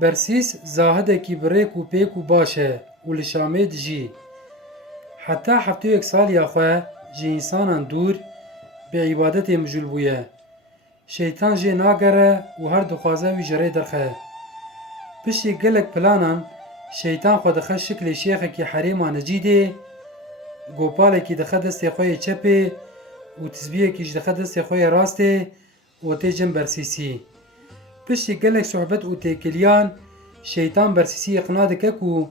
برسیس زاهدکی بریک و پیک و باشه و لشامه دجی. حتی هفته یک سال یا خواه جی انسانان دور به عبادت مجول بویه. شیطان جی ناگره و هر دخوازه وی جره درخه. پشتی گلک پلانان شیطان خود دخه شکل شیخه کی حریما نجیده گوپاله کی دخه دست خوی چپه و تسبیه کیش دخه دست خوی راسته و تیجن برسیسی. پشتی گلک صحبت و تیکلیان شیطان برسیسی اقنا دکه کو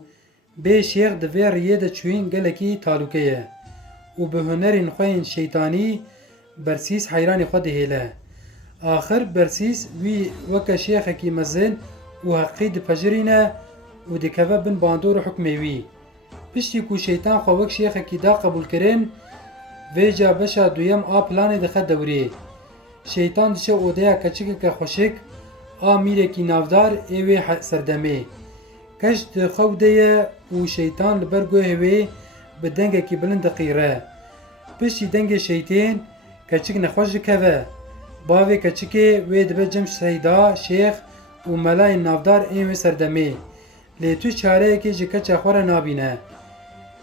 به شیخ دوی ریه ده چوین گلکی تالوکه و به هنرین خوین شیطانی برسیس حیرانی خود هیله. آخر برسیس وی وکا شیخ کی مزن و حقی ده پجرینه و دکوه بن باندور حکمه وی. پشتی کو شیطان خوک شیخ کی دا قبول کرن و جا بشا دویم آ پلان دخه دوری. شیطان دشه اودیا کچک که خوشک آ میره کی نافدار ایوه سردمه. کش دخو دیه و شیطان لبرگو هوی به دنگه کی بلند قیره. پشتی دنگ شیطان کچک نخوش دکوه. باوی کچکی وی دبه جمش سیدا شیخ و ملای نافدار ایوه سردمه. لیتو چاره که جه کچه خوره نابینه.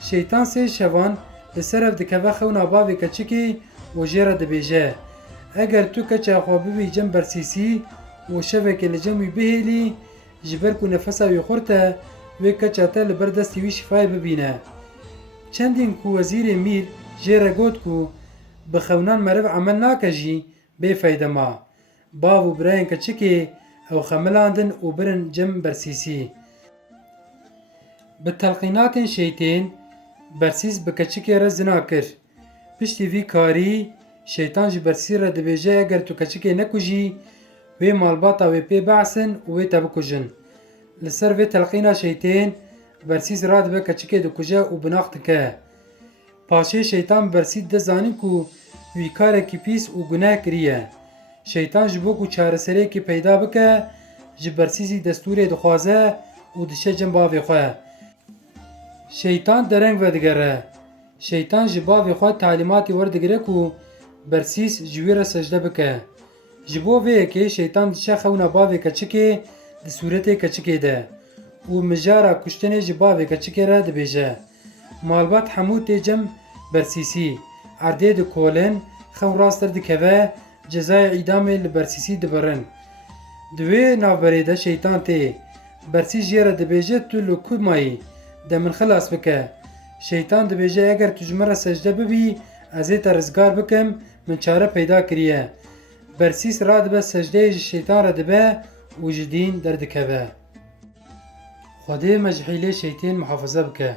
شیطان سه شوان لسرف دکوه خونا باوی کچکی و جیره دبیجه. اگر تو کچه خواه بی جم برسیسی و شوه که لجموی بهیلی جبر کو نفسه وی خورته وی کچه تا لبردستی وی شفای ببینه. چندین کو وزیر میر جیره گوت کو بخونان مرف عمل ناکجی بی فایده ما. باو براین کچکی او خملاندن و برن جم برسیسی. به تلقینات شیطان برسیس به کچکی را زنا کر. پشتی وی کاری شیطان جی برسی را دبیجه اگر تو کچکی نکجی وی مالباتا وی پی بعثن و وی تبکجن. لسر وی تلقینا شیطان برسیس را دبه کچکی دو کجه و بناخت که. پاشه شیطان برسید ده زانین کو وی کاره کی پیس و گناه کریه. شیطان جبو کو چارسره کی پیدا بکه جی برسیسی دستوری دخوازه و دشه جنباوی خواه. شیطان درنگ ودگره. شیطان جباوی خواه تعلیماتی وردگره کو برسیس جویر سجده بکه. جبو وی که شیطان دشه خونا باوی کچکی ده صورت کچکی ده و مجارا کشتن جباوی کچکی را دبیجه. مالبات حمود جم برسیسی عرده ده کولن خو راستر دکوه جزای اعدام لبرسیسی دبرن. دوی نافبری ده شیطان تی برسیس جیره دبیجه تو لکو مایی ده من خلاص بکه. شیطان دبیجه اگر تجمره سجده ببی ازی تا رزگار بکم من چاره پیدا کریه. برسیس را دبه سجده شیطان را دبه و جدین دردکوه. خواده مجحیله شیطان محافظه بکه.